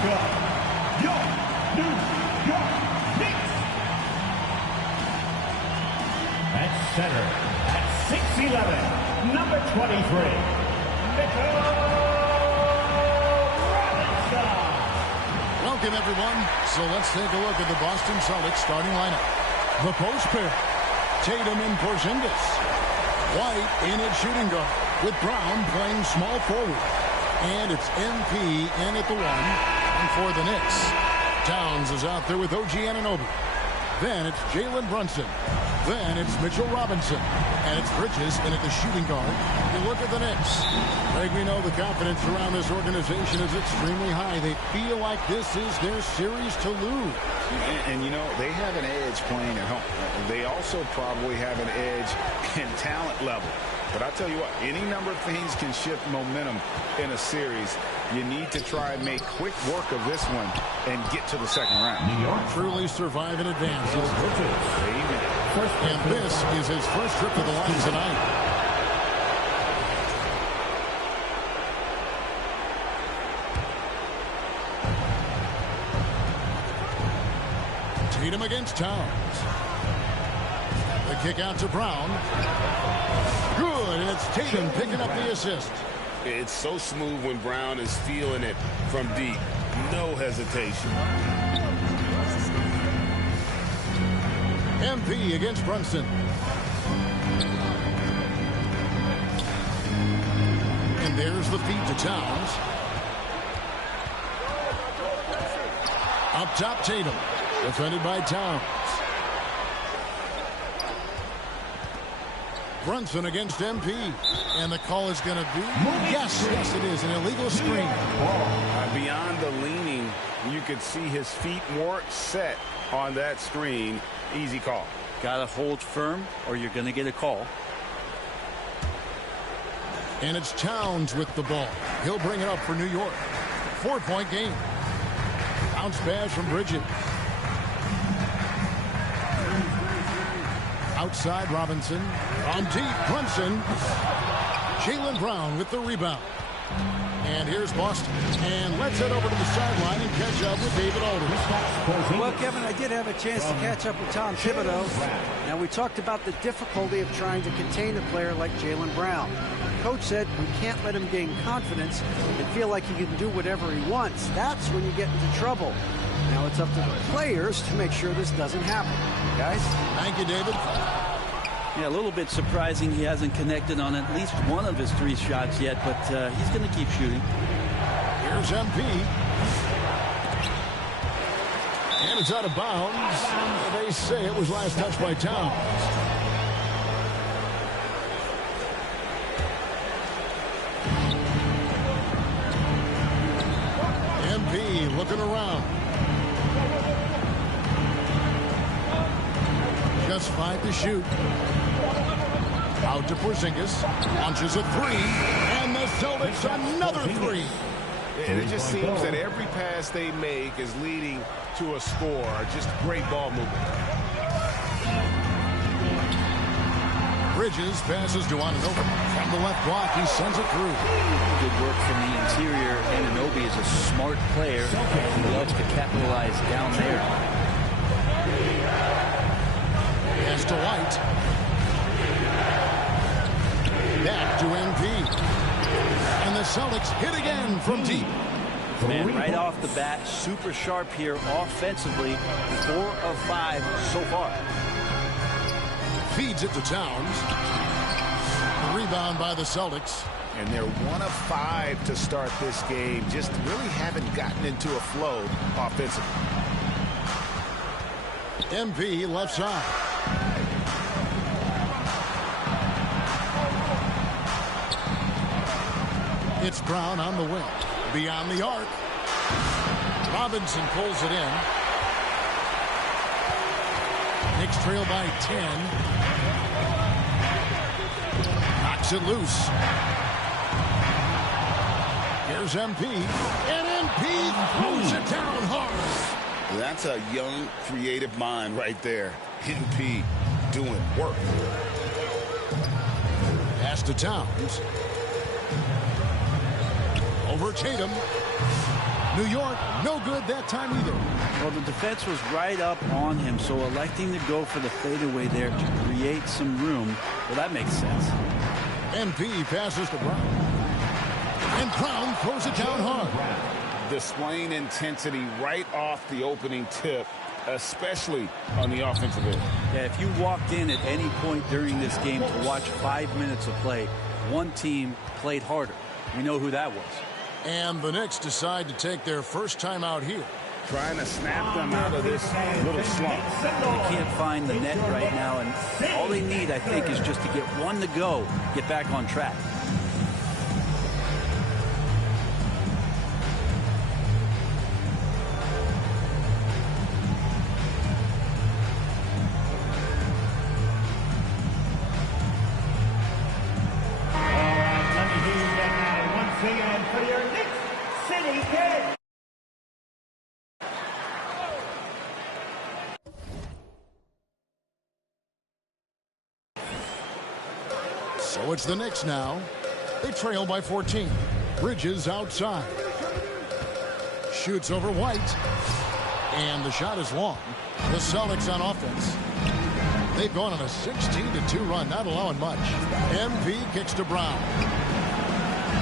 Welcome, your New York Knicks. At center, at 6'11", number 23, Mitchell Robinson. Welcome, everyone. So let's take a look at the Boston Celtics starting lineup. The post pair, Tatum and Porzingis. White in at shooting guard, with Brown playing small forward. And it's MP in at the 1. And for the Knicks, Towns is out there with OG Anunoby. Then it's Jalen Brunson. Then it's Mitchell Robinson. And it's Bridges in at the shooting guard. You look at the Knicks. Greg, we know the confidence around this organization is extremely high. They feel like this is their series to lose. And you know, they have an edge playing at home. They also probably have an edge in talent level. But I tell you what, any number of things can shift momentum in a series. You need to try and make quick work of this one and get to the second round. New York truly survive in advance. And this is his first trip to the line tonight. Tatum against Towns. The kick out to Brown. Good, and it's Tatum picking up the assist. It's so smooth when Brown is feeling it from deep. No hesitation. MP against Brunson. And there's the feed to Towns. Up top, Tatum. Defended by Towns. Brunson against MP. And the call is going to be... Yes, it is. An illegal screen. Beyond the leaning, you could see his feet weren't set on that screen. Easy call. Gotta hold firm or you're going to get a call. And it's Towns with the ball. He'll bring it up for New York. 4-point game. Bounce pass from Bridges. Outside Robinson. On deep, Brunson. Jaylen Brown with the rebound. And here's Boston. And let's head over to the sideline and catch up with David Aldridge. Well, Kevin, I did have a chance to catch up with Tom Thibodeau. Now, we talked about the difficulty of trying to contain a player like Jaylen Brown. Coach said we can't let him gain confidence and feel like he can do whatever he wants. That's when you get into trouble. Now it's up to the players to make sure this doesn't happen. Guys? Thank you, David. Yeah, a little bit surprising he hasn't connected on at least one of his 3 shots yet, but he's going to keep shooting. Here's MP. And it's out of bounds. They say it was last touched by Towns. MP looking around. Just 5 to shoot. Out to Porzingis. Launches a 3. And the Celtics another 3. And it just seems that every pass they make is leading to a score. Just great ball movement. Bridges passes to Anunoby. From the left block, he sends it through. Good work from the interior. Anunoby is a smart player. He loves to capitalize down there. Pass to White. Back to MP. And the Celtics hit again from deep. Man, right off the bat, super sharp here offensively. 4 of 5 so far. Feeds it to Towns. The rebound by the Celtics. And they're 1 of 5 to start this game. Just really haven't gotten into a flow offensively. MP left side. It's Brown on the wing. Beyond the arc. Robinson pulls it in. Knicks trail by 10. Knocks it loose. Here's MP. And MP throws it down hard. That's a young, creative mind right there. MP doing work. Pass to Towns. Over Tatum. New York, no good that time either. Well, the defense was right up on him, so electing to go for the fadeaway there to create some room, well, that makes sense. MP passes to Brown. And Brown throws it down hard. Displaying intensity right off the opening tip, especially on the offensive end. Yeah, if you walked in at any point during this game to watch 5 minutes of play, one team played harder. We know who that was. And the Knicks decide to take their first time out here. Trying to snap them out of this little slump. They can't find the net right now, and all they need, I think, is just to get one to go, get back on track. For your Knicks City Kid. So it's the Knicks now. They trail by 14. Bridges outside. Shoots over White. And the shot is long. The Celtics on offense. They've gone on a 16-2 run, not allowing much. MP kicks to Brown.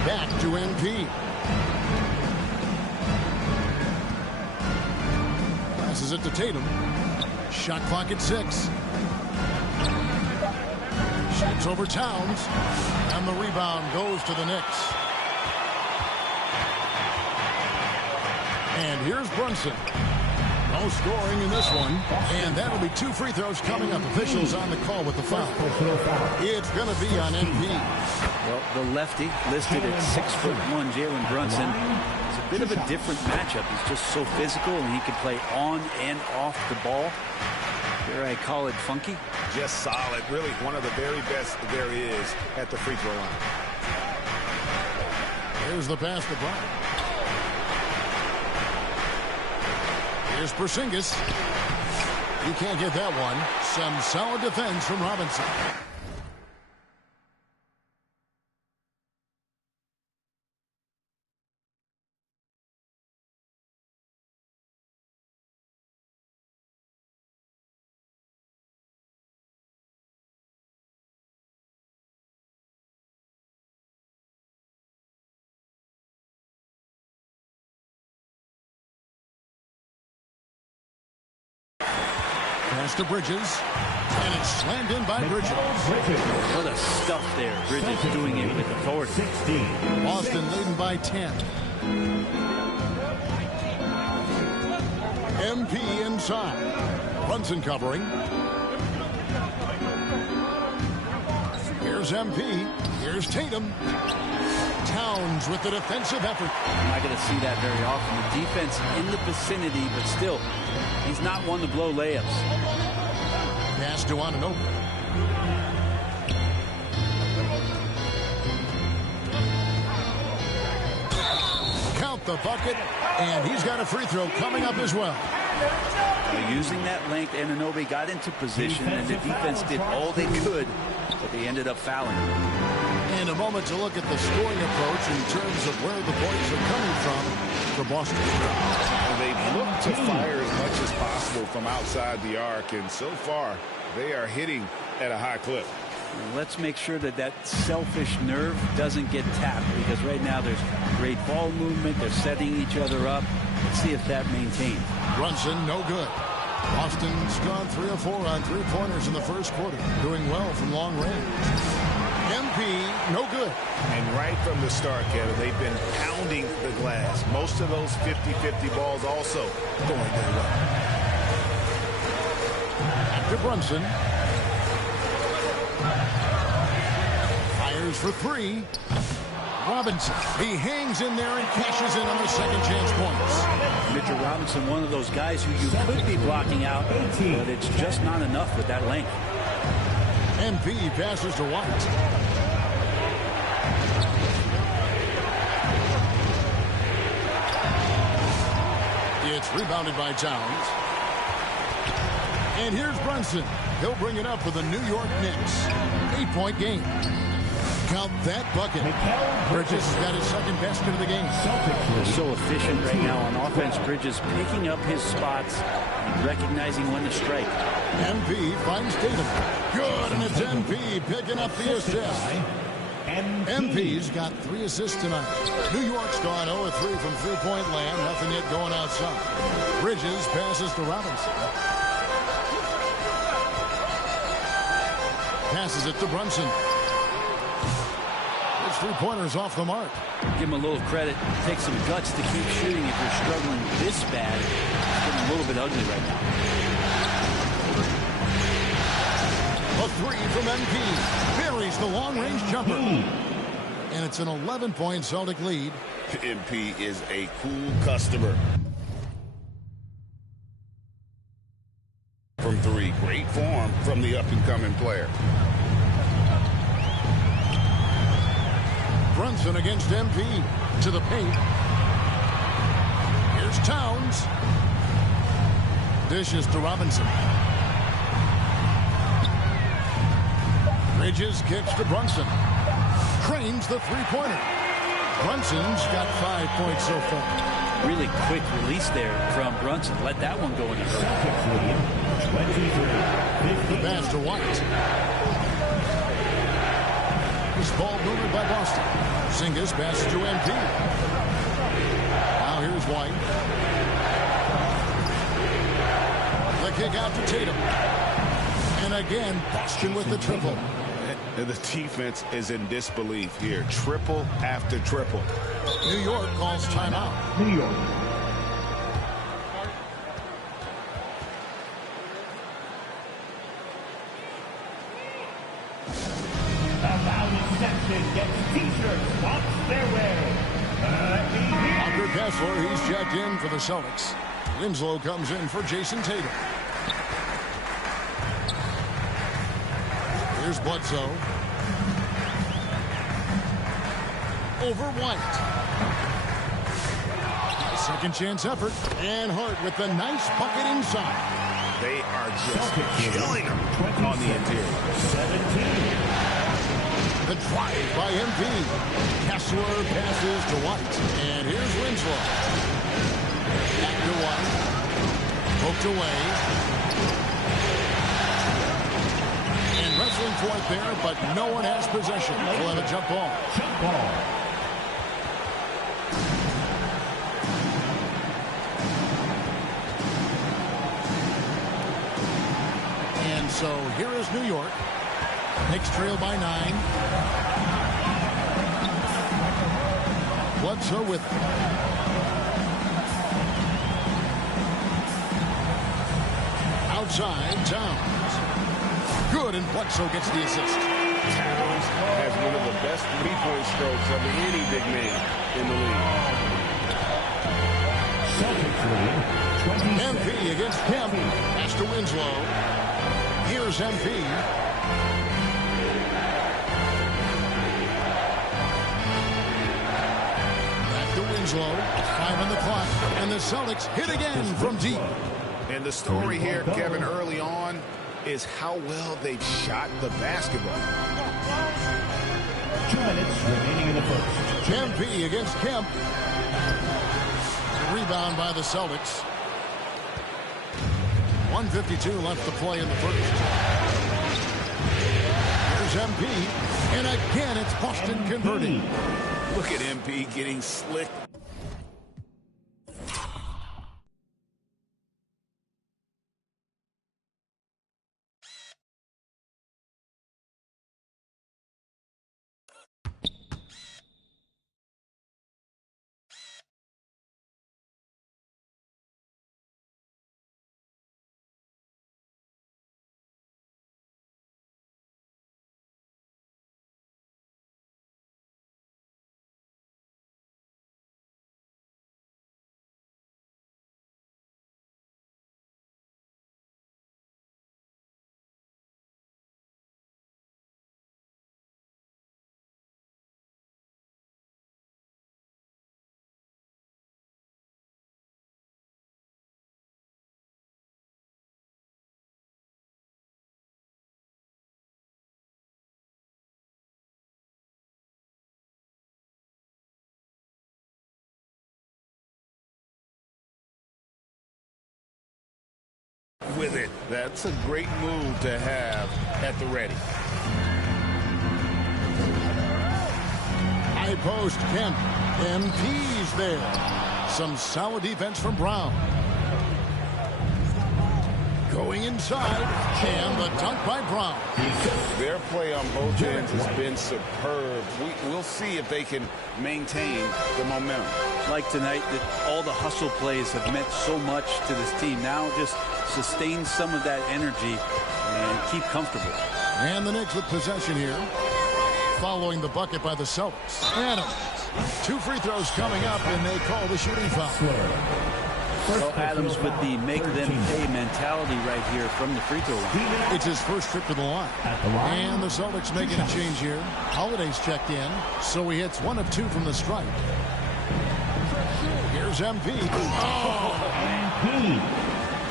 Back to MP. Passes it to Tatum. Shot clock at 6. Shoots over Towns. And the rebound goes to the Knicks. And here's Brunson. No scoring in this one. And that'll be 2 free throws coming up. Officials on the call with the foul. It's going to be on MP. Well, the lefty listed at 6'1", Jalen Brunson. It's a bit of a different matchup. He's just so physical, and he can play on and off the ball. Here I call it funky. Just solid. Really one of the very best there is at the free throw line. Here's the pass to Brown. Here's Porzingis. He can't get that one. Some solid defense from Robinson. Pass to Bridges, and it's slammed in by Bridges. What a stuff there. Bridges doing it with authority. 16. Boston leading by 10. MP inside. Brunson covering. Here's MP. Here's Tatum. Towns with the defensive effort. I'm not going to see that very often. The defense in the vicinity, but still, he's not one to blow layups. Pass to Anunoby. Count the bucket, and he's got a free throw coming up as well. Using that length, Anunoby got into position, and the defense did all they could, but they ended up fouling. And a moment to look at the scoring approach in terms of where the points are coming from for Boston. They've looked to fire as much as possible from outside the arc, and so far they are hitting at a high clip. Let's make sure that that selfish nerve doesn't get tapped, because right now there's great ball movement. They're setting each other up. Let's see if that maintains. Brunson, no good. Boston's gone 3 of 4 on 3-pointers in the first quarter, doing well from long range. MP, no good. And right from the start, Kevin, they've been pounding the glass. Most of those 50-50 balls also going their way. Back to Brunson. Fires for 3. Robinson. He hangs in there and cashes in on the second chance points. Mitchell Robinson, one of those guys who you could be blocking out, but it's just not enough with that length. MP passes to White. It's rebounded by Towns. And here's Brunson. He'll bring it up for the New York Knicks. 8-point game. Count that bucket. Bridges has got his second basket of the game. They're so efficient right now on offense. Bridges picking up his spots and recognizing when to strike. MP finds Tatum. Good, and it's MP picking up the assist. MP's got 3 assists tonight. New York's gone 0-3 from three-point land. Nothing yet going outside. Bridges passes to Robinson. Passes it to Brunson. His three-pointers off the mark. Give him a little credit. Take some guts to keep shooting if you're struggling this bad. It's getting a little bit ugly right now. A 3 from MP. Buries the long-range jumper. And it's an 11-point Celtic lead. MP is a cool customer. From 3, great form from the up-and-coming player. Brunson against MP. To the paint. Here's Towns. Dishes to Robinson. Bridges kicks to Brunson. Trains the three-pointer. Brunson's got 5 points so far. Really quick release there from Brunson. Let that one go in a hurry. The pass to White. This ball moved by Boston. Singas passes to MP. Now here's White. The kick out to Tatum. And again, Boston with the triple. The defense is in disbelief here. Triple after triple. New York calls timeout. New York. The Valley section gets t-shirts. Watch their wear. Let me hear. Walker Kessler, he's checked in for the Celtics. Winslow comes in for Jason Tatum. Here's Bledsoe. Over White. Second chance effort. And Hart with the nice bucket inside. They are just killing them on the interior. 17. The drive by MP. Kessler passes to White. And here's Winslow. Back to White. Poked away. Wrestling for it there, but no one has possession. We'll have a jump ball. Jump ball. And so here is New York. Knicks trail by 9. Bledsoe with it. Outside, Towns. Good, and Bledsoe gets the assist. Towns has one of the best three-point strokes of any big man in the league. Celtics lead 26. MP against Kemp. Pass to Winslow. Here's MP. Back to Winslow. 5 on the clock. And the Celtics hit again from deep. And the story here, Kevin, early on, is how well they've shot the basketball. 2 minutes remaining in the first. MP against Kemp. Rebound by the Celtics. 1:52 left to play in the first. Here's MP. And again, it's Boston converting. Look at MP getting slick. with it. That's a great move to have at the ready. High post, Kemp. MP's there. Some solid defense from Brown. Going inside, and the dunk by Brown. Their play on both ends has been superb. We'll see if they can maintain the momentum. Like tonight, that all the hustle plays have meant so much to this team. Now just sustain some of that energy and keep comfortable. And the Knicks with possession here. Following the bucket by the Celtics. Adams. 2 free throws coming up, and they call the shooting foul. Well, Adams with the make-them-pay mentality right here from the free throw line. It's his first trip to the line. And the Celtics making a change here. Holiday's checked in, so he hits 1 of 2 from the stripe. Here's MP.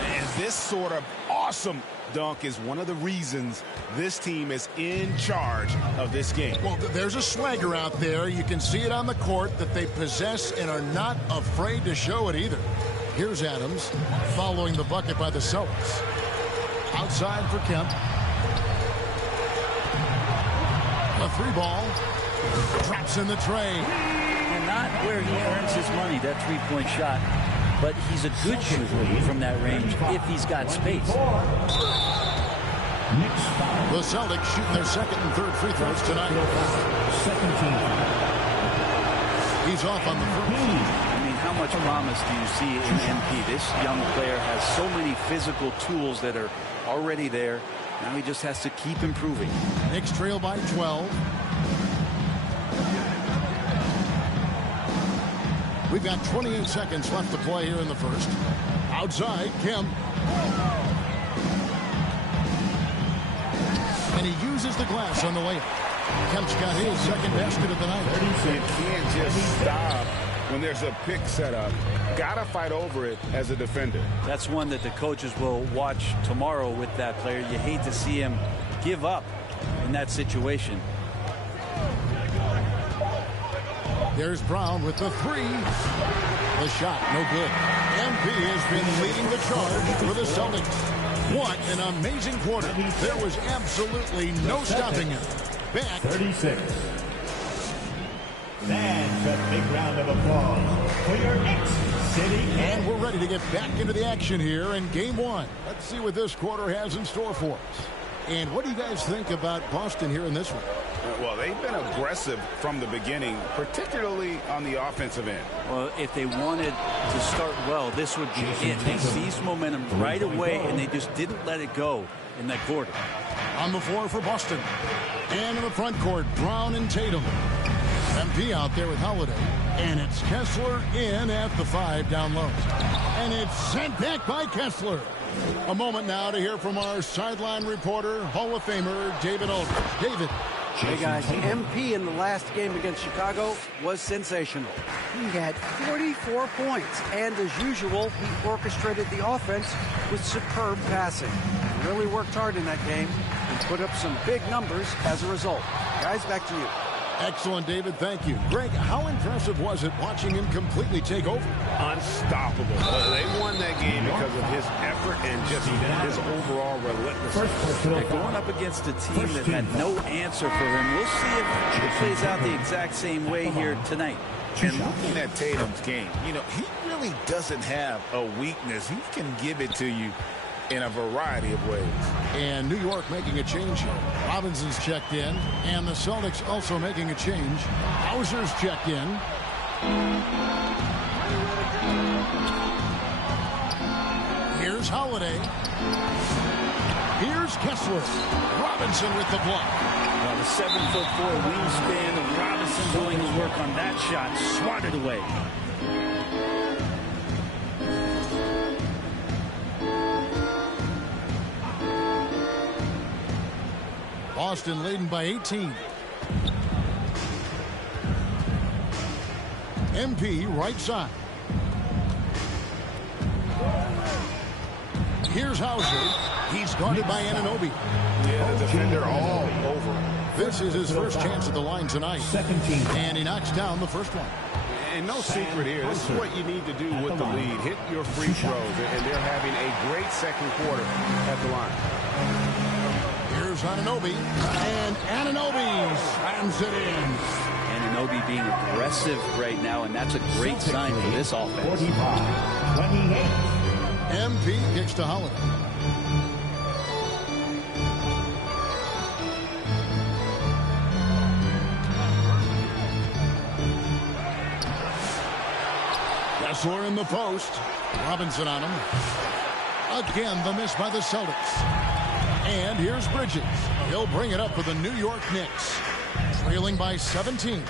And this sort of awesome dunk is one of the reasons this team is in charge of this game. Well, there's a swagger out there. You can see it on the court that they possess and are not afraid to show it either. Here's Adams following the bucket by the Celtics. Outside for Kemp. A 3-ball. Drops in the tray. And not where he earns his money, that three-point shot. But he's a good shooter from that range if he's got space. The Celtics shooting their second and third free throws tonight. He's off on the first. How much promise do you see in MP? This young player has so many physical tools that are already there. Now he just has to keep improving. Knicks trail by 12. We've got 28 seconds left to play here in the first. Outside, Kemp. And he uses the glass on the layup. Kemp's got his second basket of the night. You can't just stop when there's a pick set up. Gotta fight over it as a defender. That's one that the coaches will watch tomorrow with that player. You hate to see him give up in that situation. There's Brown with the 3. The shot, no good. MP has been leading the charge for the Celtics. What an amazing quarter. There was absolutely no stopping him. Back 36. And a big round of applause for your Knicks City. And we're ready to get back into the action here in Game 1. Let's see what this quarter has in store for us. And what do you guys think about Boston here in this one? Well, they've been aggressive from the beginning, particularly on the offensive end. Well, if they wanted to start well, this would be it. They seized momentum right away, and they just didn't let it go in that quarter. On the floor for Boston. And in the front court, Brown and Tatum. MP out there with Holiday. And it's Kessler in at the 5 down low. And it's sent back by Kessler. A moment now to hear from our sideline reporter, Hall of Famer David Aldridge. David. Hey guys, MP in the last game against Chicago was sensational. He had 44 points, and as usual, he orchestrated the offense with superb passing. He really worked hard in that game and put up some big numbers as a result. Guys, back to you. Excellent, David. Thank you. Greg, how impressive was it watching him completely take over? Unstoppable. They won that game because of his effort and just his overall relentlessness. Going up against a team that had no answer for him. We'll see if it plays out the exact same way here tonight. And looking at Tatum's game, you know, he really doesn't have a weakness. He can give it to you in a variety of ways. And New York making a change here. Robinson's checked in, and the Celtics also making a change. Hauser's checked in. Here's Holiday. Here's Kessler. Robinson with the block. Well, the 7'4" wingspan of Robinson doing the work on that shot. Swatted away. Boston leading by 18. MP right side. Here's Hauser. He's guarded by Anunoby. Yeah, the defender all over. This is his first chance at the line tonight. Second team. And he knocks down the first one. And no secret here. This is what you need to do with the lead. Hit your free throws. And they're having a great second quarter at the line. Here's Anunoby. And Anunoby slams it in. Anunoby being aggressive right now, and that's a great sign for this offense. 45-28. MP kicks to Holiday. Kessler in the post. Robinson on him. Again, the miss by the Celtics. And here's Bridges. He'll bring it up for the New York Knicks. Trailing by 17.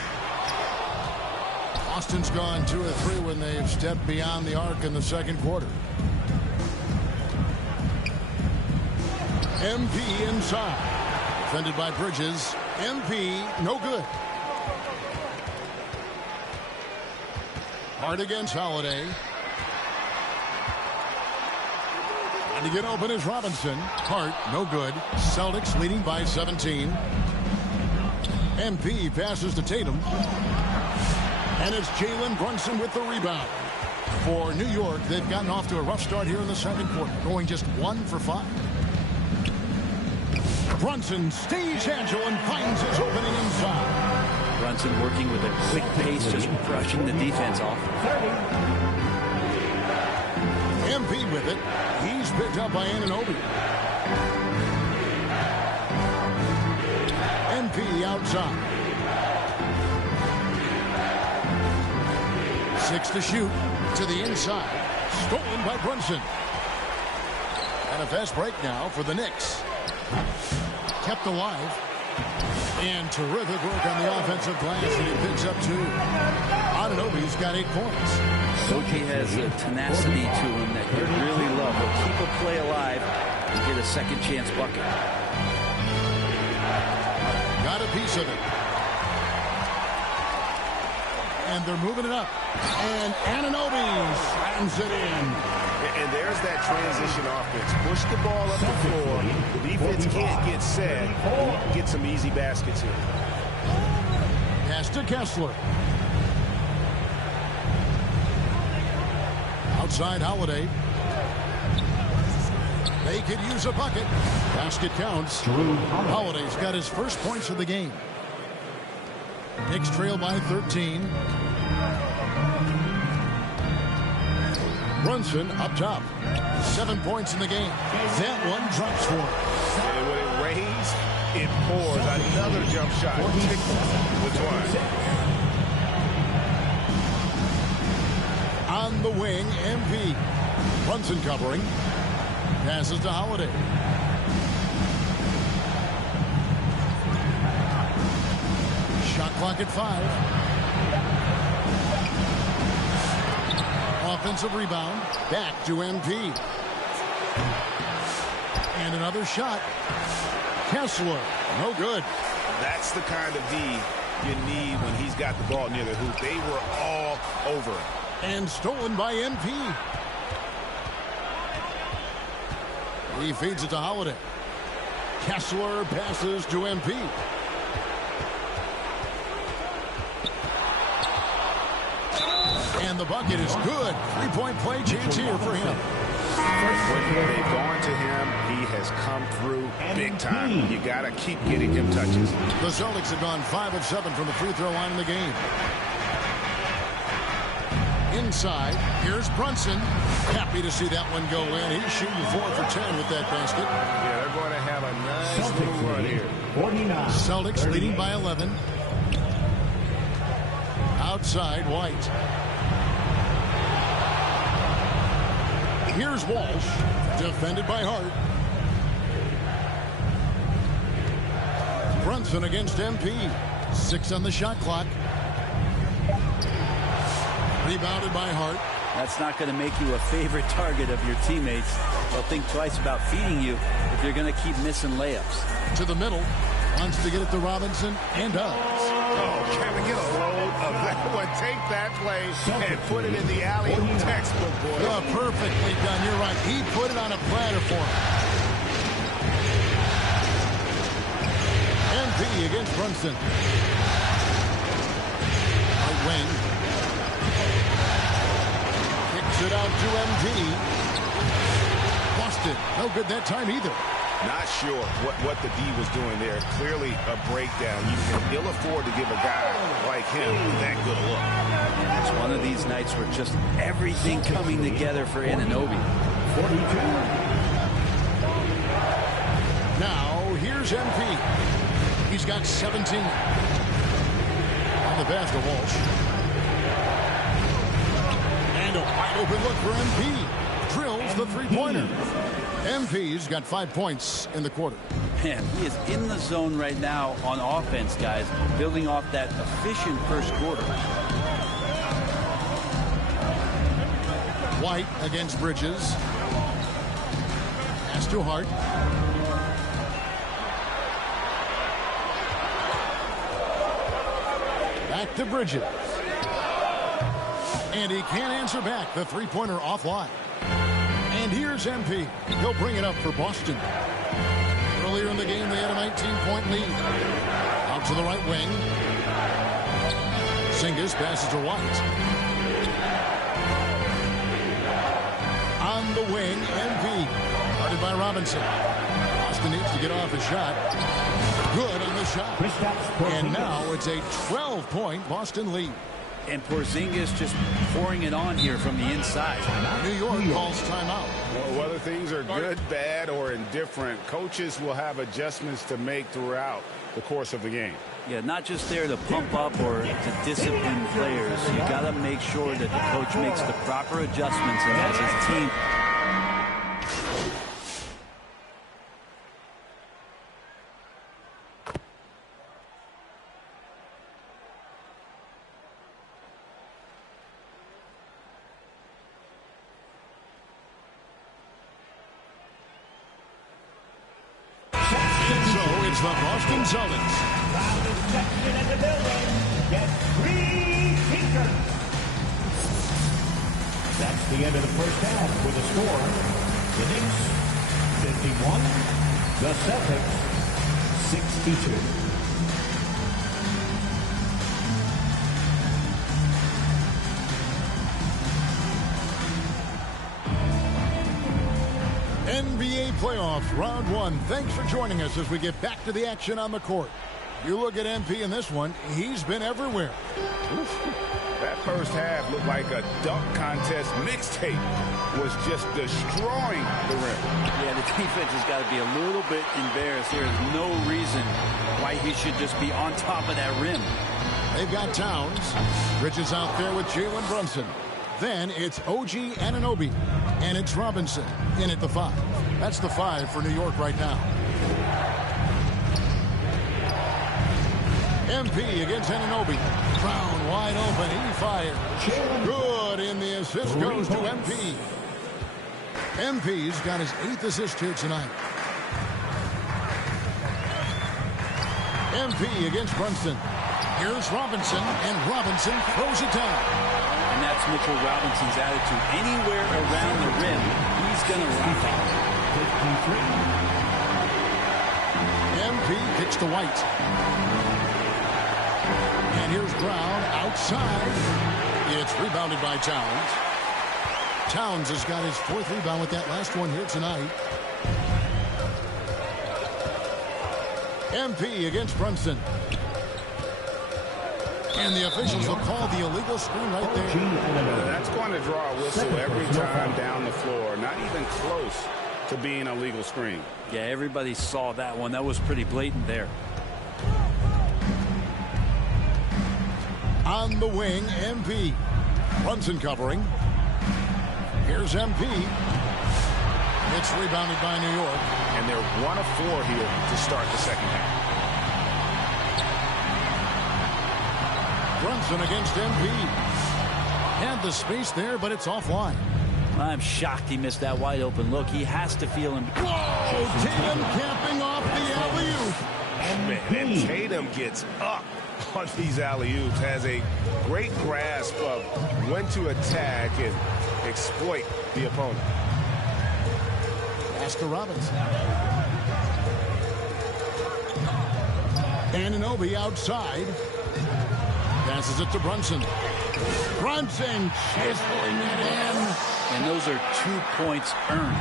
Boston's gone 2 of 3 when they've stepped beyond the arc in the second quarter. MP inside. Defended by Bridges. MP, no good. Hard against Holiday. And to get open is Robinson. Hart, no good. Celtics leading by 17. MP passes to Tatum. And it's Jalen Brunson with the rebound. For New York, they've gotten off to a rough start here in the second quarter, going just 1 for 5. Brunson stays agile and finds his opening inside. Brunson working with a quick pace, just brushing the defense off. MP with it. He's picked up by Anunoby. MP outside. 6 to shoot. To the inside. Stolen by Brunson. And a fast break now for the Knicks. Kept alive. And terrific work on the offensive glass, and he picks up 2. Anunoby's got 8 points. Sochi has a tenacity to him that you really love. He'll keep a play alive and get a second chance bucket. Got a piece of it. And they're moving it up. And Anunoby slams it in. And there's that transition offense. Push the ball up the floor. The defense can't get set. And you can get some easy baskets here. Pass to Kessler. Outside Holiday. They could use a bucket. Basket counts. Holiday's got his first points of the game. Knicks trail by 13. Brunson up top. 7 points in the game. That one drops for him. And when it rains, it pours. Another jump shot. Which one? On the wing, MP. Brunson covering. Passes to Holiday. Shot clock at 5. Offensive rebound. Back to MP. And another shot. Kessler. No good. That's the kind of D you need when he's got the ball near the hoop. They were all over it. And stolen by MP. He feeds it to Holiday. Kessler passes to MP. And the bucket is good. 3-point play chance here for him. When they've gone to him, he has come through big time. You got to keep getting him touches. The Celtics have gone 5 of 7 from the free throw line in the game. Inside, here's Brunson. Happy to see that one go in. He's shooting 4 for 10 with that basket. Yeah, they're going to have a nice little run here. 49. Celtics leading by 11. Outside, White. Here's Walsh. Defended by Hart. Brunson against MP. 6 on the shot clock. Rebounded by Hart. That's not going to make you a favorite target of your teammates. They'll think twice about feeding you if you're going to keep missing layups. To the middle. Wants to get it to Robinson and does. Oh, can we get a load of that one? Take that play and put it in the alley-oop textbook, boy. Oh, perfectly done. You're right. He put it on a platter for him. MP against Brunson. Right wing. Kicks it out to MD. Boston, no good that time either. Not sure what the D was doing there. Clearly a breakdown. You can ill afford to give a guy like him that good a look. It's one of these nights where just everything coming together for Anunoby. 42. Now, here's MP. He's got 17. On the basket, Walsh. And a wide open look for MP. Drills the three-pointer. MP's got 5 points in the quarter. Man, he is in the zone right now on offense, guys, building off that efficient first quarter. White against Bridges. Pass to Hart. Back to Bridges. And he can't answer back. The three-pointer offline. And here's MP. He'll bring it up for Boston. Earlier in the game, they had a 19-point lead. Out to the right wing. Zingis passes to White. On the wing, MP. Guarded by Robinson. Boston needs to get off a shot. Good on the shot. And now it's a 12-point Boston lead. And Porzingis just pouring it on here from the inside. New York calls timeout. Well, whether things are good, bad, or indifferent, coaches will have adjustments to make throughout the course of the game. Yeah, not just there to pump up or to discipline players. You got to make sure that the coach makes the proper adjustments and has his team. The Boston Celtics. Loudest section in the building. Get 3 T-shirts. That's the end of the first half with the score. The Knicks 51. The Celtics 62. NBA playoffs, round 1. Thanks for joining us as we get back to the action on the court. You look at MP in this one, he's been everywhere. That first half looked like a dunk contest mixtape. Was just destroying the rim. Yeah, the defense has got to be a little bit embarrassed. There is no reason why he should just be on top of that rim. They've got Towns. Bridges out there with Jalen Brunson. Then it's OG Anunoby. And it's Robinson in at the 5. That's the 5 for New York right now. MP against Anunoby. Brown wide open. He fires. Good, and the assist goes to MP. MP's got his 8th assist here tonight. MP against Brunson. Here's Robinson, and Robinson throws it down. And that's Mitchell Robinson's attitude. Anywhere around the rim, he's going to rock it. 53. MP kicks to White. And here's Brown outside. It's rebounded by Towns. Towns has got his 4th rebound with that last one here tonight. MP against Brunson. And the officials will call the illegal screen right there. That's going to draw a whistle every time down the floor. Not even close to being a legal screen. Yeah, everybody saw that one. That was pretty blatant there. On the wing, MP. Brunson covering. Here's MP. It's rebounded by New York. And they're 1 of 4 here to start the second half. Brunson against MP. Had the space there, but it's offline. I'm shocked he missed that wide open look. He has to feel him. Whoa! Tatum camping off the alley-oop. And Tatum gets up on these alley-oops. Has a great grasp of when to attack and exploit the opponent. Pass to Robinson. Anunoby outside. Passes it to Brunson. Brunson chiseling it in. And those are 2 points earned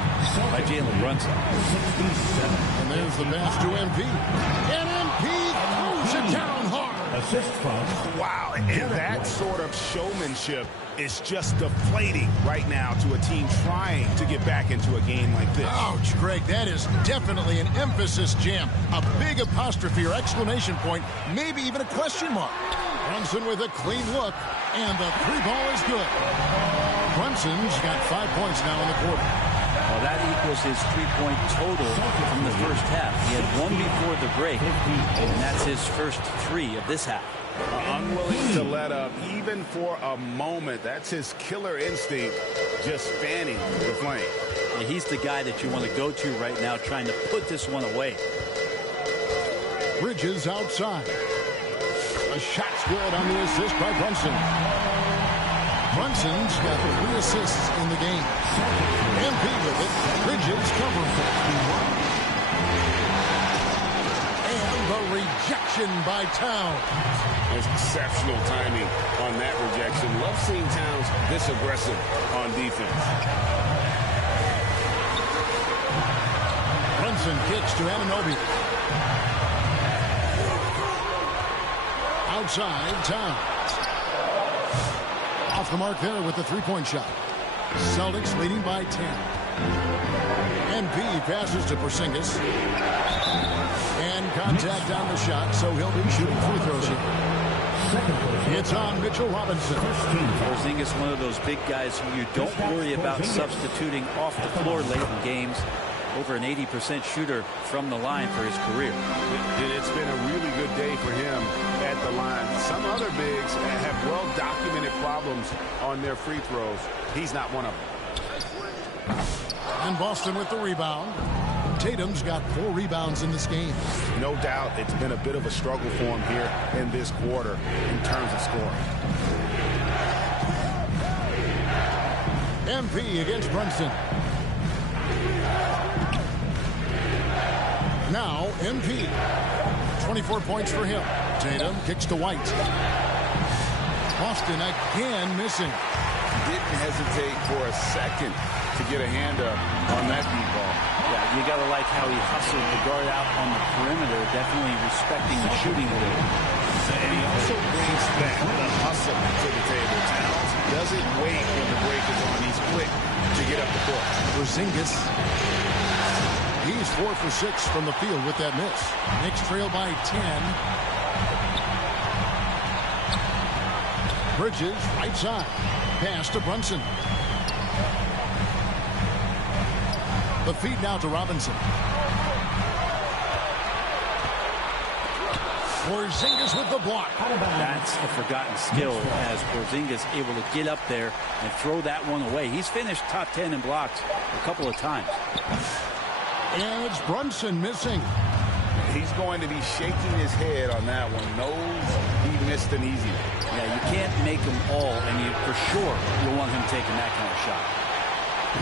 by Jalen Brunson. And there's the pass to MP. And MP throws it down hard. Assist from. Wow, and that sort of showmanship is just deflating right now to a team trying to get back into a game like this. Ouch, Greg, that is definitely an emphasis jam. A big apostrophe or exclamation point, maybe even a question mark. Brunson with a clean look, and the three ball is good. Brunson's got 5 points now in the quarter. Well, that equals his 3-point total from the first half. He had one before the break, and that's his first 3 of this half. Unwilling to let up even for a moment. That's his killer instinct, just fanning the flame. Yeah, he's the guy that you want to go to right now, trying to put this one away. Bridges outside. A shot's good on the assist by Brunson. Brunson's got 3 assists in the game. MP with it. Bridges covering. And the rejection by Towns. Exceptional timing on that rejection. Love seeing Towns this aggressive on defense. Brunson kicks to Anunoby. Outside, Towns. Off the mark there with the 3-point shot. Celtics leading by 10. MP passes to Porzingis. And contact on the shot, so he'll be shooting free throws here. It's on Mitchell Robinson. Porzingis, one of those big guys who you don't worry about substituting off the floor late in games. Over an 80% shooter from the line for his career. It's been a really good day for him at the line. Some other bigs have well-documented problems on their free throws. He's not one of them. And Boston with the rebound. Tatum's got 4 rebounds in this game. No doubt it's been a bit of a struggle for him here in this quarter in terms of scoring. MP against Brunson. Now, MP. 24 points for him. Tatum kicks to White. Boston again missing. Didn't hesitate for a second to get a hand up on that deep ball. Yeah, you got to like how he hustled the guard out on the perimeter, definitely respecting the shooting a little. And he also brings back the hustle to the table. Towns doesn't wait when the break is on. He's quick to get up the court. Porzingis. He's 4 for 6 from the field with that miss. Knicks trail by 10. Bridges, right side. Pass to Brunson. The feed now to Robinson. Porzingis with the block. That's a forgotten skill as Porzingis able to get up there and throw that one away. He's finished top 10 in blocks a couple of times. And it's Brunson missing. He's going to be shaking his head on that one. Knows he missed an easy one. Yeah, you can't make them all, and you for sure you'll want him taking that kind of shot.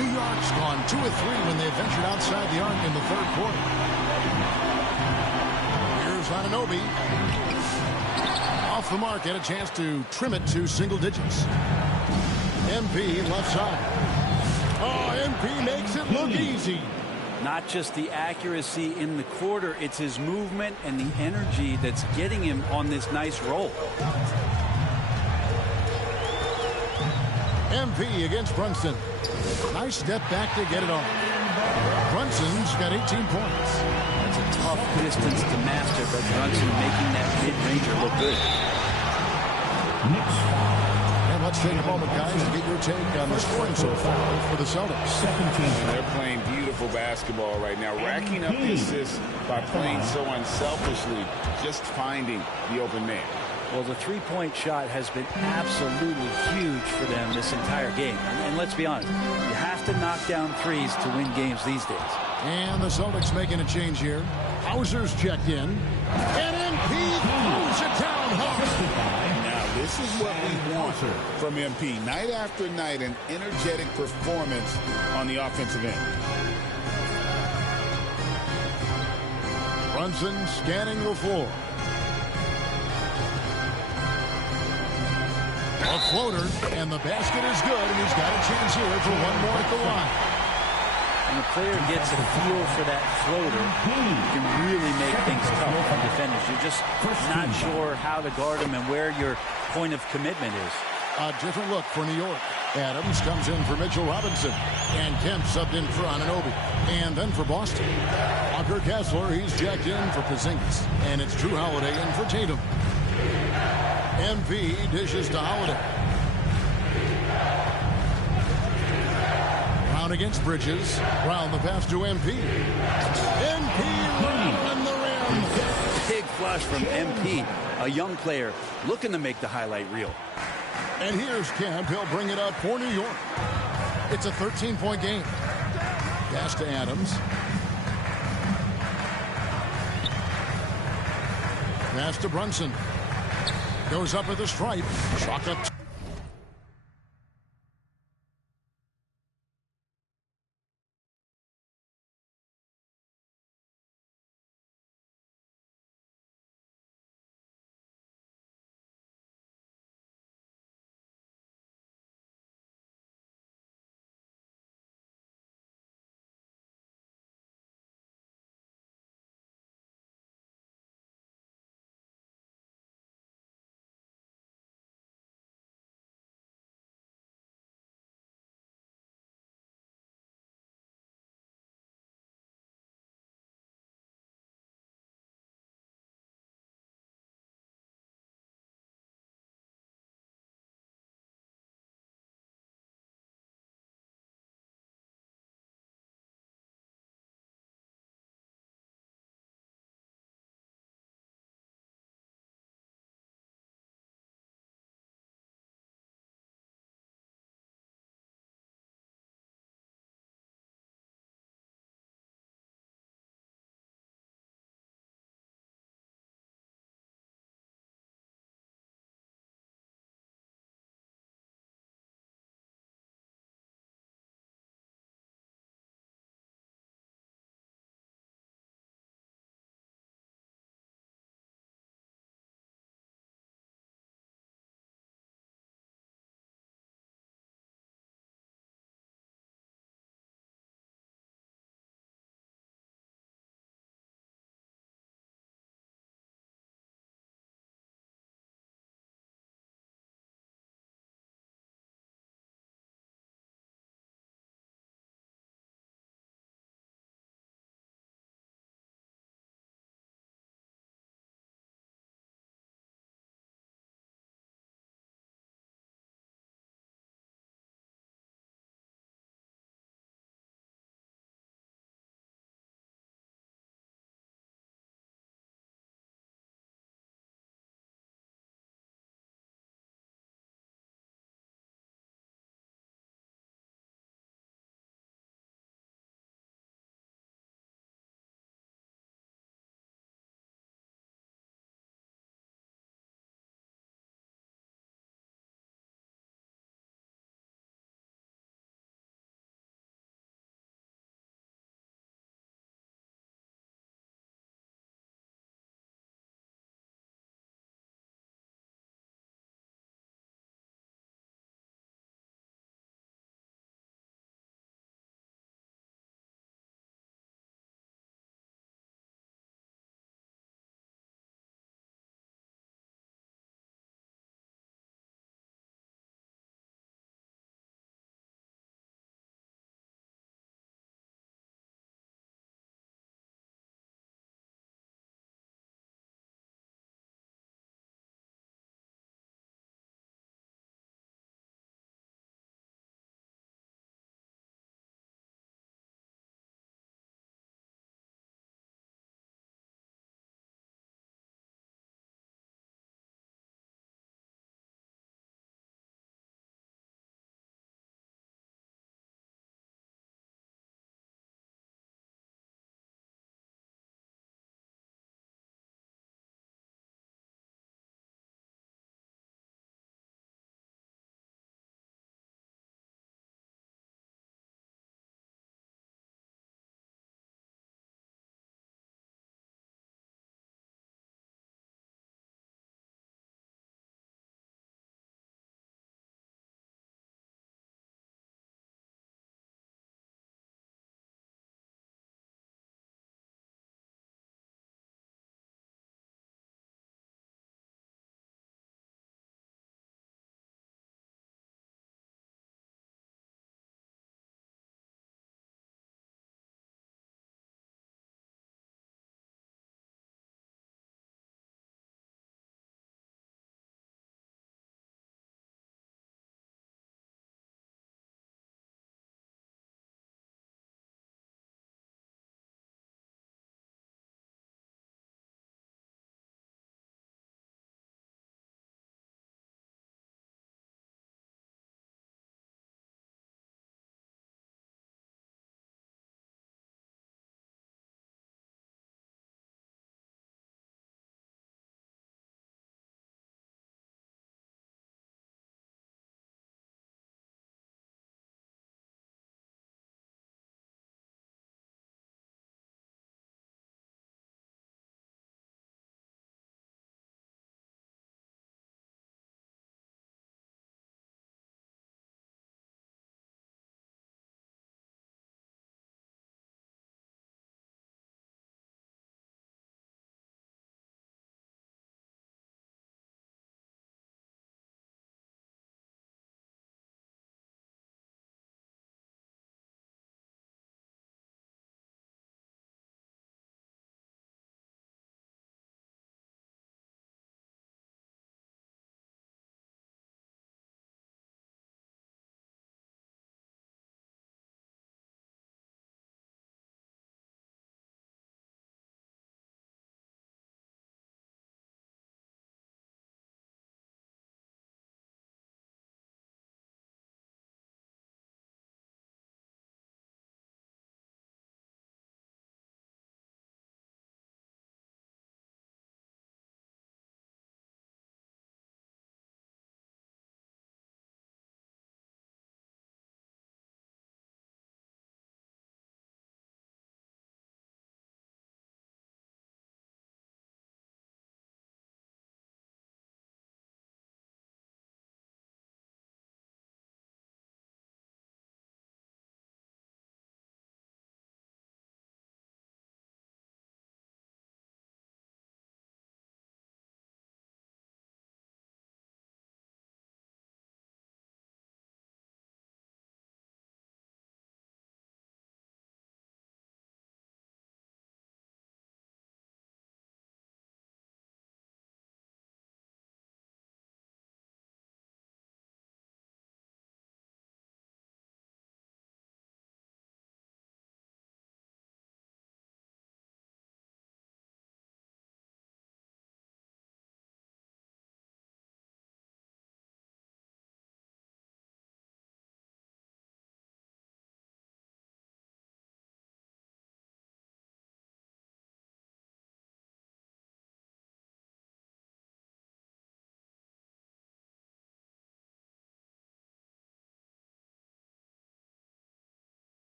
New York's gone 2 of 3 when they ventured outside the arc in the third quarter. Here's Anunoby. Off the mark, had a chance to trim it to single digits. MP left side. Oh, MP makes it look easy. Not just the accuracy in the quarter, it's his movement and the energy that's getting him on this nice roll. MP against Brunson. Nice step back to get it on. Brunson's got 18 points. That's a tough distance to master, but Brunson making that mid-ranger look good. And let's take a moment, guys, to get your take on the scoring so far for the Celtics. And they're playing beautiful basketball right now, racking up the assists by playing so unselfishly, just finding the open man. Well, the three-point shot has been absolutely huge for them this entire game. And let's be honest, you have to knock down threes to win games these days. And the Celtics making a change here. Hauser's checked in. And MP throws it down hard. Now, this is what we want from MP. Night after night, an energetic performance on the offensive end. Brunson scanning the floor. A floater, and the basket is good, and he's got a chance here for one more at the line. When a player gets a feel for that floater, you can really make things tough for defenders. You're just not sure how to guard him and where your point of commitment is. A different look for New York. Adams comes in for Mitchell Robinson. And Kemp subbed in for Anunoby. And then for Boston, Walker Kessler, he's jacked in for Porzingis. And it's Drew Holiday in for Tatum. MP dishes to Holiday. Brown against Bridges. Brown the pass to MP. MP on the rim. Big flush from MP, a young player looking to make the highlight reel. And here's Kemp. He'll bring it up for New York. It's a 13-point game. Pass to Adams. Pass to Brunson. Goes up at the stripe. Shot up.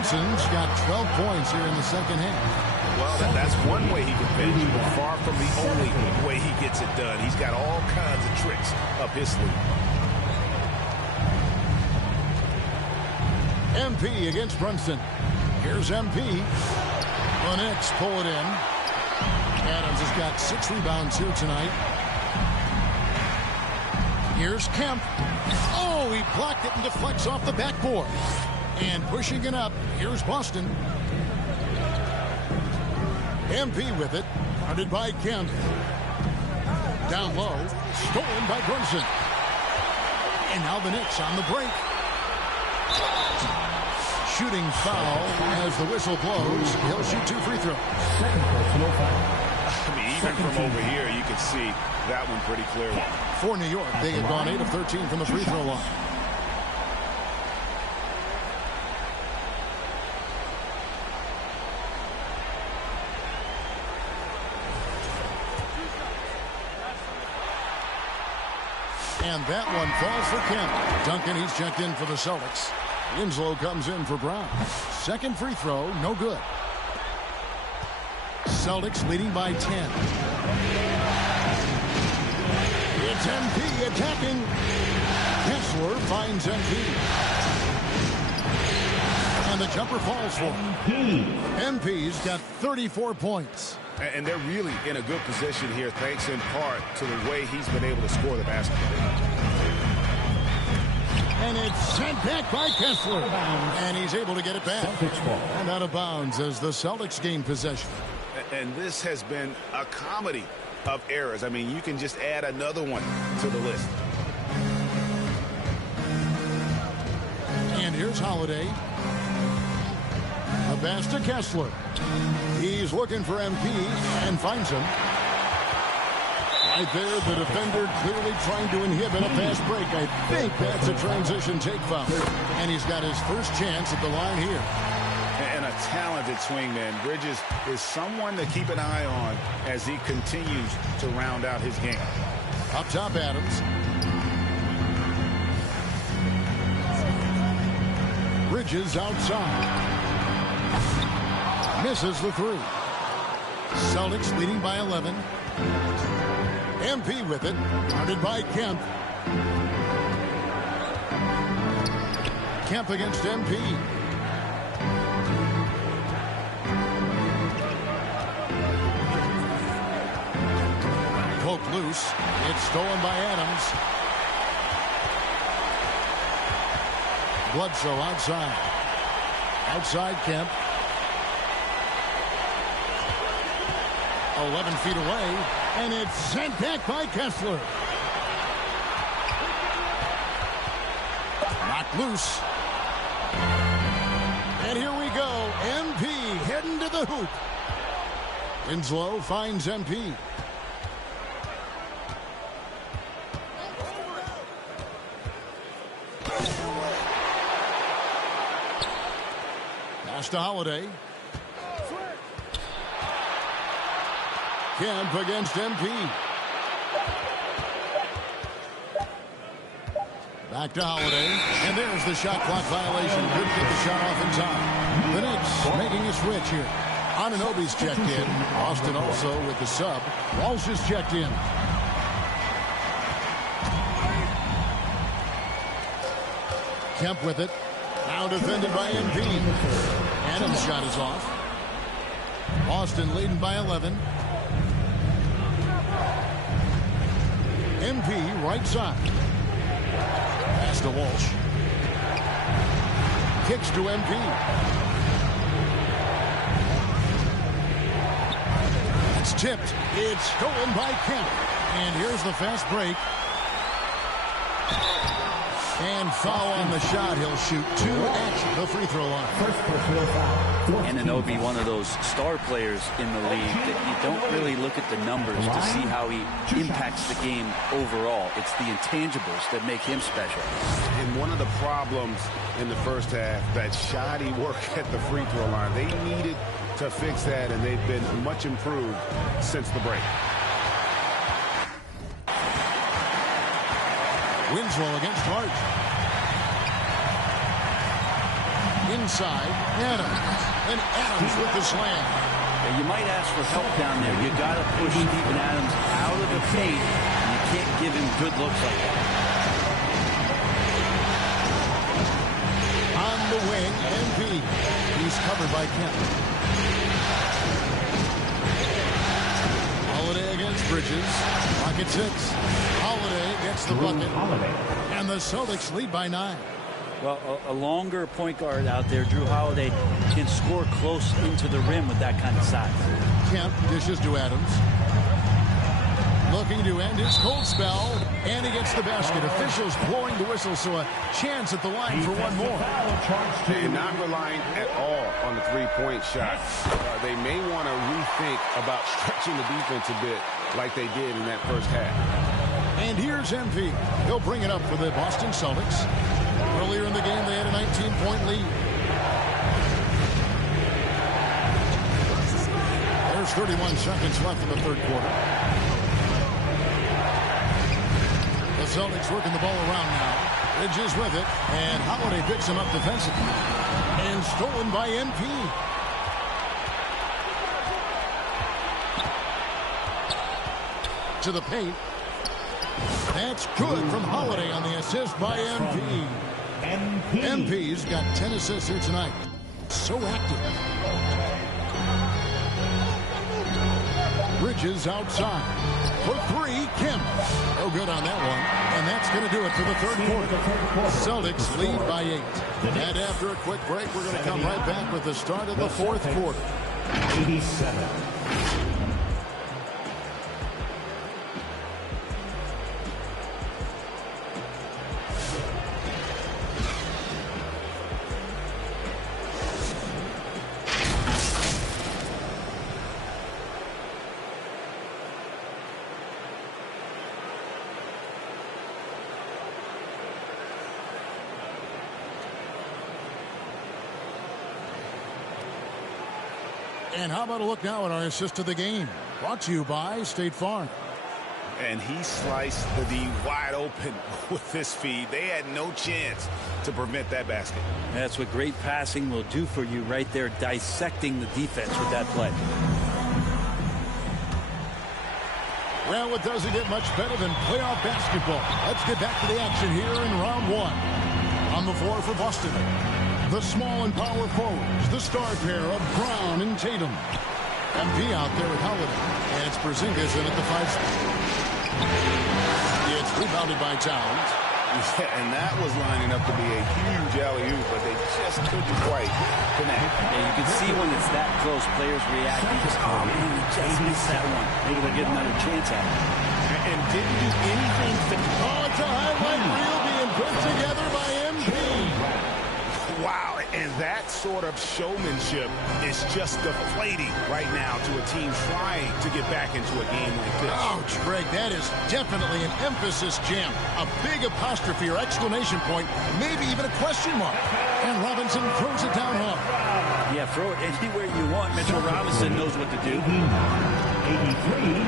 Brunson's got 12 points here in the second half. Well, that's one way he can finish, but far from the only way he gets it done. He's got all kinds of tricks up his sleeve. MP against Brunson. Here's MP. The Knicks pull it in. Adams has got 6 rebounds here tonight. Here's Kemp. Oh, he blocked it and deflects off the backboard. And pushing it up, here's Boston. MP with it. Guarded by Kemp. Down low. Stolen by Brunson. And now the Knicks on the break. Shooting foul as the whistle blows. He'll shoot 2 free throws. I mean, even from over here, you can see that one pretty clearly. For New York, they had gone 8 of 13 from the free throw line. And that one falls for Kemp. Duncan, he's checked in for the Celtics. Winslow comes in for Brown. Second free throw, no good. Celtics leading by 10. It's MP attacking. Kessler finds MP. And the jumper falls for him. MP's got 34 points. And they're really in a good position here, thanks in part to the way he's been able to score the basketball. And it's sent back by Kessler. And he's able to get it back. And out of bounds as the Celtics gain possession. And this has been a comedy of errors. I mean, you can just add another one to the list. And here's Holiday. A pass to Kessler. He's looking for MP and finds him. Right there, the defender clearly trying to inhibit a fast break. I think that's a transition take foul. And he's got his first chance at the line here. And a talented swingman. Bridges is someone to keep an eye on as he continues to round out his game. Up top, Adams. Bridges outside. Misses the 3. Celtics leading by 11. MP with it. Guarded by Kemp. Kemp against MP. Poke loose. It's stolen by Adams. Bledsoe outside. Outside Kemp. 11 feet away. And it's sent back by Kessler. Knocked loose. And here we go. MP heading to the hoop. Winslow finds MP. Pass to Holiday. Kemp against MP. Back to Holiday. And there's the shot clock violation. Couldn't get the shot off in time. The Knicks making a switch here. Anunoby's checked in. Austin also with the sub. Walsh is checked in. Kemp with it. Now defended by MP. Adams' shot is off. Austin leading by 11. MP right side. Pass to Walsh. Kicks to MP. It's tipped. It's stolen by Kemp. And here's the fast break. And foul on the shot. He'll shoot 2 at the free throw line. First personal foul. Anunoby, one of those star players in the league that you don't really look at the numbers to see how he impacts the game overall. It's the intangibles that make him special. And one of the problems in the first half, that shoddy work at the free throw line. They needed to fix that, and they've been much improved since the break. Winslow against Hart. inside. Adams. And Adams with the slam. Yeah, you might ask for help down there. You got to push Steven Adams out of the paint. And you can't give him good looks like that. On the wing, MP. He's covered by Kemp. Holiday against Bridges. Pocket 6. Holiday gets the bucket. And the Celtics lead by 9. Well, a longer point guard out there, Drew Holiday, can score close into the rim with that kind of size. Kemp dishes to Adams. Looking to end his cold spell. And he gets the basket. Officials blowing the whistle, so a chance at the line for one more. They're not relying at all on the three-point shot. They may want to rethink about stretching the defense a bit like they did in that first half. And here's MP. He'll bring it up for the Boston Celtics. Earlier in the game, they had a 19-point lead. There's 31 seconds left in the third quarter. The Celtics working the ball around now. Bridges with it, and Holiday picks him up defensively. And stolen by MP. To the paint. That's good from Holiday on the assist by MP. MP's got 10 assists here tonight. So active. Bridges outside. For 3, Kemp. No good on that one. And that's going to do it for the third quarter. Celtics lead by 8. And after a quick break, we're going to come right back with the start of the fourth quarter. 87. And how about a look now at our assist of the game? Brought to you by State Farm. And he sliced the D wide open with this feed. They had no chance to prevent that basket. That's what great passing will do for you right there, dissecting the defense with that play. Well, it doesn't get much better than playoff basketball. Let's get back to the action here in round 1. On the floor for Boston, the small and power forwards, the star pair of Brown and Tatum. MP out there with Holiday. And it's Porzingis in at the 5 spot. It's rebounded by Towns. Yeah, and that was lining up to be a huge alley-oop, but they just couldn't quite connect. Yeah, you can see when it's that close, players react. They just, oh man, he just missed that one. Maybe they'll get another chance at it. And didn't do anything to... Oh, it's a highlight reel being put together by MP. Wow, and that sort of showmanship is just deflating right now to a team trying to get back into a game like this. Ouch, Greg, that is definitely an emphasis jam. A big apostrophe or exclamation point, maybe even a question mark. And Robinson throws it down hard. Yeah, throw it anywhere you want. Mitchell Robinson knows what to do. 83.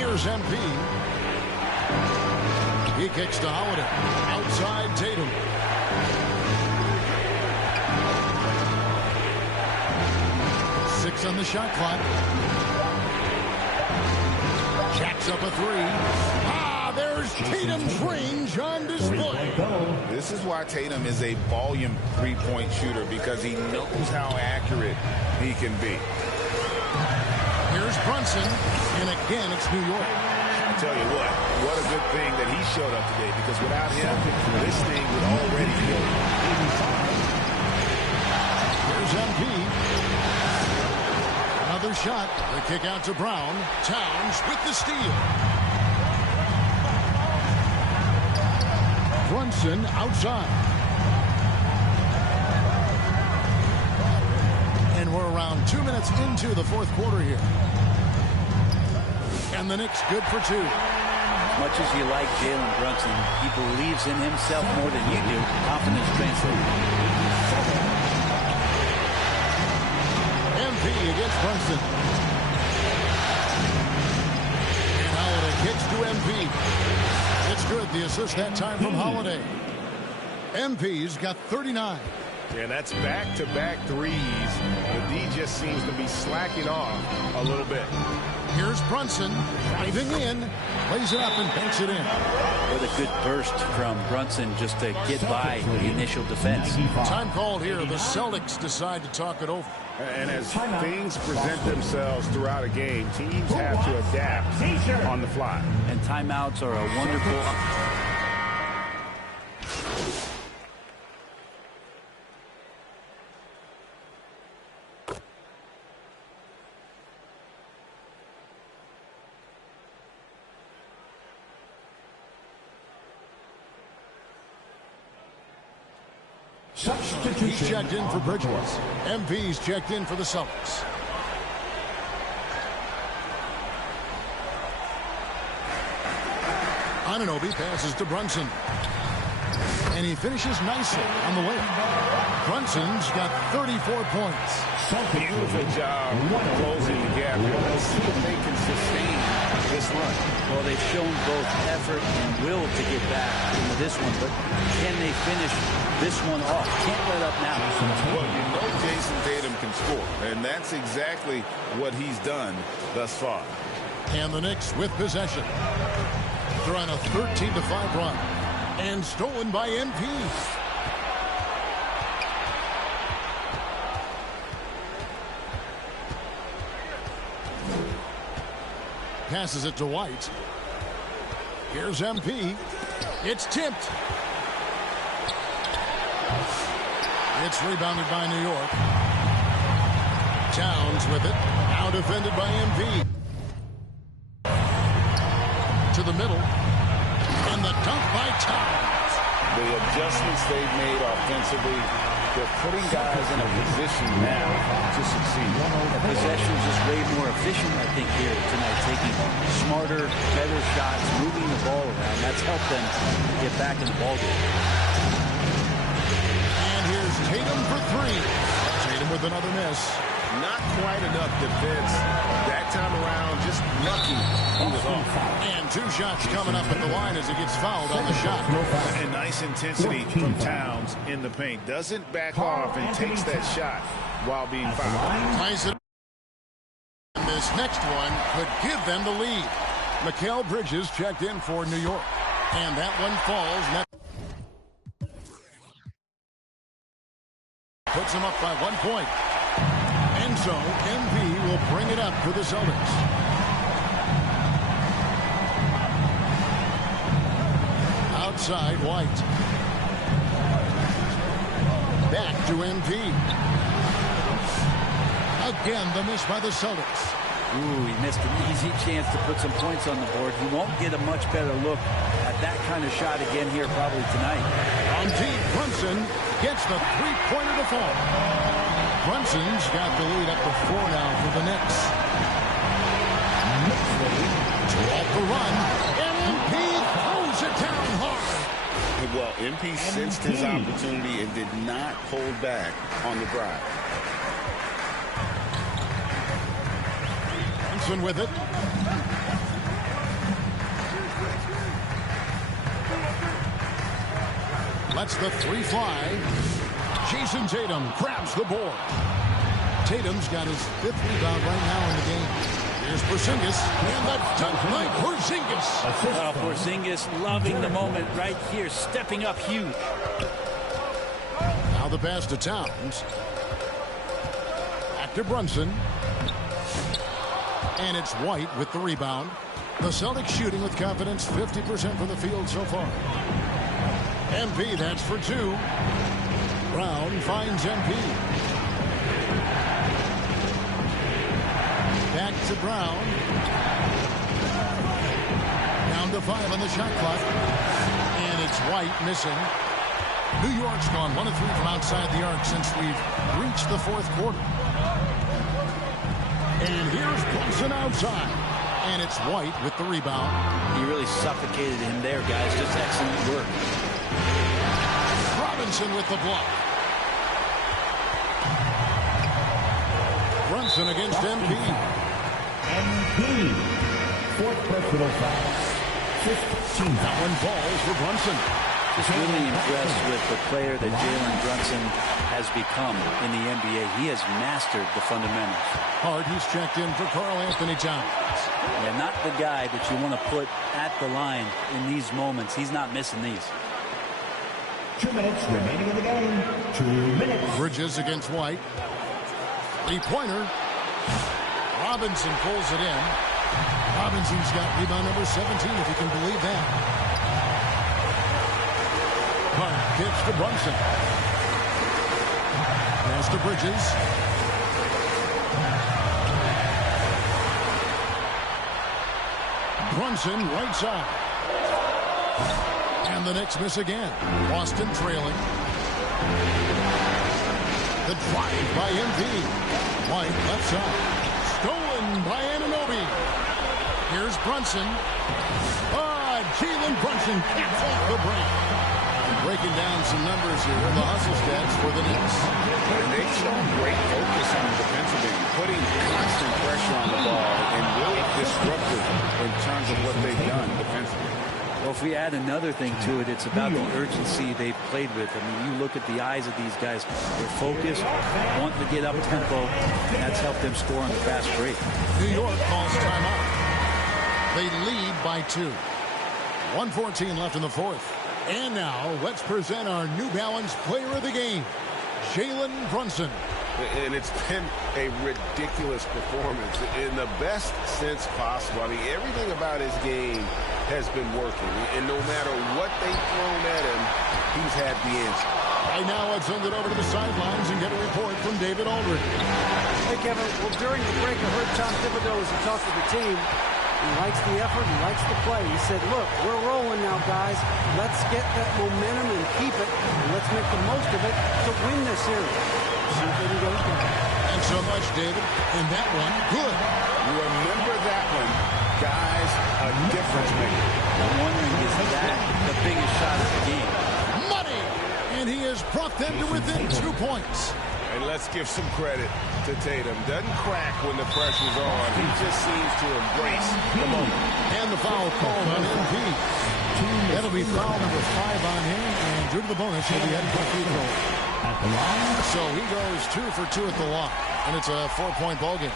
Here's MP. He kicks to Holiday. Outside Tatum. On the shot clock. Jacks up a 3. Ah, there's Tatum's range on display. This is why Tatum is a volume three-point shooter, because he knows how accurate he can be. Here's Brunson, and again it's New York. I tell you what a good thing that he showed up today, because without him, this thing would already be over. Here's MP. Another shot. The kick out to Brown. Towns with the steal. Brunson outside. And we're around 2 minutes into the fourth quarter here. And the Knicks good for 2. As much as you like Jalen Brunson, he believes in himself more than you do. Confidence translated. Against Brunson. And Holiday kicks to MP. It's good. The assist that time from Holiday. MP's got 39. Yeah, that's back-to-back threes. The D just seems to be slacking off a little bit. Here's Brunson driving in, plays it up and banks it in. What a good burst from Brunson just to get by the initial defense. Time called here. The Celtics decide to talk it over. And as things present themselves throughout a game, teams have to adapt on the fly. And timeouts are a wonderful... He's checked in for Bridges. MP's checked in for the Celtics. Anunoby passes to Brunson. And he finishes nicely on the way. Brunson's got 34 points. Beautiful job closing the gap. Let's see if they can sustain this run. Well, they've shown both effort and will to get back into this one, but can they finish this one off? Can't let up now. Well, you know Jason Tatum can score, and that's exactly what he's done thus far. And the Knicks with possession. They're on a 13-5 run. And stolen by MP. Passes it to White. Here's MP. It's tipped. It's rebounded by New York. Towns with it. Now defended by MP. To the middle. And the dunk by Towns. The adjustments they've made offensively, they're putting guys in a position now to succeed. Possession is just way more efficient, I think, here tonight. Taking smarter, better shots, moving the ball around. That's helped them get back in the ballgame. And here's Tatum for three. Tatum with another miss. Not quite enough defense that time around. Just lucky he was off. And two shots coming up at the line as he gets fouled on the shot. And nice intensity from Towns in the paint. Doesn't back off and takes that shot while being fouled. Ties it. And this next one could give them the lead. Mikal Bridges checked in for New York. And that one falls. Puts him up by 1 point. And so MP will bring it up for the Celtics. Outside White. Back to MP. Again the miss by the Celtics. Ooh, he missed an easy chance to put some points on the board. He won't get a much better look at that kind of shot again here probably tonight. On deep, Brunson gets the three-pointer to fall. Brunson's got the lead up to 4 now for the Knicks. Knicks off the run, and MP throws it down hard. Well, MP sensed his opportunity and did not hold back on the drive. Brunson with it. Lets the three fly. Jason Tatum grabs the board. Tatum's got his 5th rebound right now in the game. Here's Porzingis, and the dunk by Porzingis. Porzingis loving the moment right here, stepping up huge. Now the pass to Towns. Back to Brunson. And it's White with the rebound. The Celtics shooting with confidence, 50% from the field so far. MP, that's for 2. Brown finds MP. Back to Brown. Down to 5 on the shot clock. And it's White missing. New York's gone 1 of 3 from outside the arc since we've reached the 4th quarter. And here's Brunson outside. And it's White with the rebound. He really suffocated him there, guys. Just excellent work. Robinson with the block. Brunson against MP. MP. 4th personal foul. 15. That one falls for Brunson. Just really impressed with the player that Jalen Brunson has become in the NBA. He has mastered the fundamentals. Hart, he's checked in for Karl Anthony Towns. Yeah, not the guy that you want to put at the line in these moments. He's not missing these. 2 minutes remaining in the game. 2 minutes. Bridges against White. Three-pointer. Robinson pulls it in. Robinson's got rebound number 17, if you can believe that. Hart gets to Brunson. Pass to Bridges. Brunson right side. And the Knicks miss again. Boston trailing. The drive by MP. White left side. Stolen by Anunoby. Here's Brunson. Jalen Brunson caps off the break. Breaking down some numbers here. The hustle stats for the Knicks. And they've shown great focus on the defensive end, putting constant pressure on the ball and really disruptive in terms of what they've done defensively. Well, if we add another thing to it, it's about the urgency they've played with. I mean, you look at the eyes of these guys. They're focused, wanting to get up tempo. That's helped them score on the fast break. New York calls timeout. They lead by 2. 1:14 left in the fourth. And now, let's present our New Balance player of the game, Jalen Brunson. And it's been a ridiculous performance in the best sense possible. I mean, everything about his game has been working. And no matter what they've thrown at him, he's had the answer. Right now, let's send it over to the sidelines and get a report from David Aldridge. Hey, Kevin. Well, during the break, I heard Tom Thibodeau as he talked to the team. He likes the effort. He likes the play. He said, look, we're rolling now, guys. Let's get that momentum and keep it. And let's make the most of it to win this series. See if they can get it done. Thanks so much, David. And that one, good. You remember that one, guys, a difference maker. I'm wondering, is that the biggest shot of the game? Money! And he has brought them to within 2 points. And let's give some credit to Tatum. Doesn't crack when the pressure's on. He just seems to embrace the moment. And the foul called on MP. That'll be foul number 5 on him. And due to the bonus, he'll be heading for free throw. At the line. So he goes 2 for 2 at the line. And it's a 4-point ball game.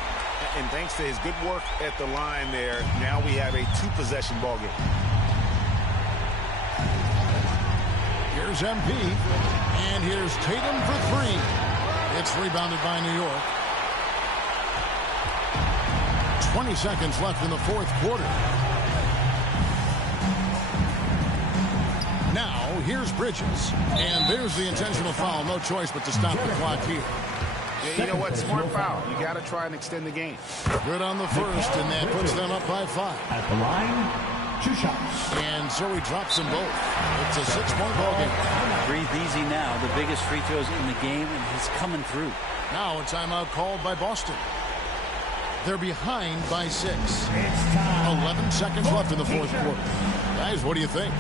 And thanks to his good work at the line there, now we have a 2-possession ball game. Here's MP. And here's Tatum for 3. It's rebounded by New York. 20 seconds left in the fourth quarter. Now, here's Bridges. And there's the intentional foul. No choice but to stop the clock here. Yeah, you know what? Smart foul. You got to try and extend the game. Good on the first, and that puts them up by 5. At the line, 2 shots. And so he drops them both. It's a 6-point ball game. Breathe easy now. The biggest free throws in the game, and he's coming through. Now a timeout called by Boston. They're behind by 6. 11 seconds left in the fourth quarter. Guys, what do you think?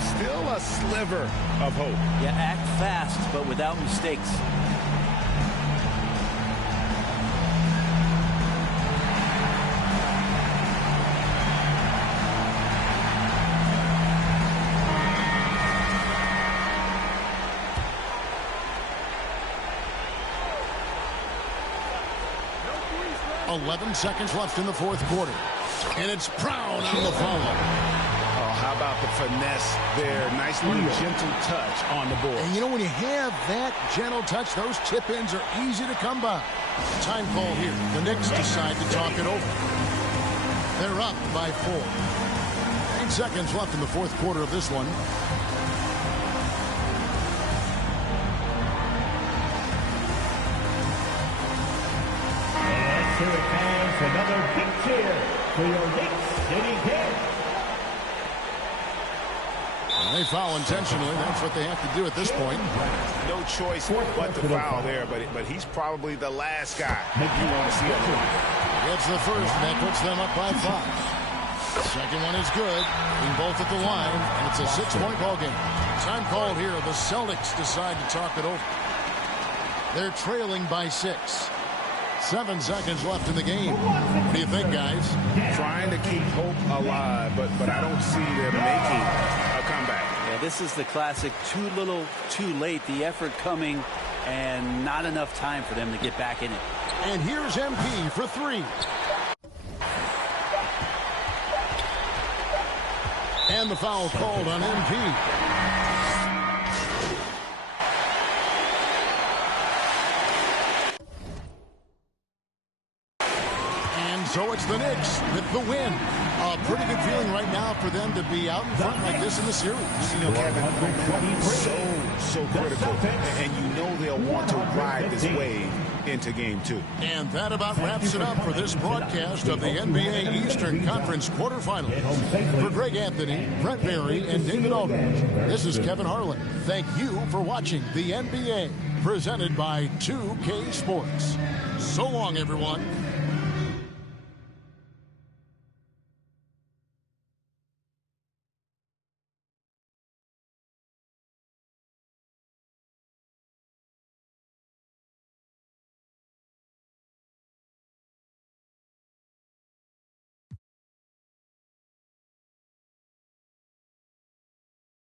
Still a sliver of hope. Yeah, act fast, but without mistakes. Oh, 11 seconds left in the fourth quarter. And it's Brown on the foul. Oh, how about the finesse there? Nice little gentle touch on the board. And you know, when you have that gentle touch, those chip-ins are easy to come by. Time call here. The Knicks decide to talk it over. They're up by 4. 8 seconds left in the fourth quarter of this one. Let's hear it, fans. Another big cheer for your Knicks City Kings. They foul intentionally. That's what they have to do at this point. No choice but to foul there, but he's probably the last guy you want to see on the line. Gets the first, and that puts them up by 5. Second one is good. Being both at the line, and it's a 6-point ball game. Time called here. The Celtics decide to talk it over. They're trailing by 6. 7 seconds left in the game. What do you think, guys? Trying to keep hope alive, but I don't see them making a comeback. Yeah, Yeah, this is the classic too little, too late. The effort coming and not enough time for them to get back in it. And here's MP for three. And the foul called on MP. So it's the Knicks with the win. A pretty good feeling right now for them to be out in front like this in the series. You know, Kevin, so critical. And you know they'll want to ride this wave into game two. And that about wraps it up for this broadcast of the NBA Eastern Conference quarterfinals. For Greg Anthony, Brent Berry, and David Aldridge, this is Kevin Harlan. Thank you for watching the NBA, presented by 2K Sports. So long, everyone.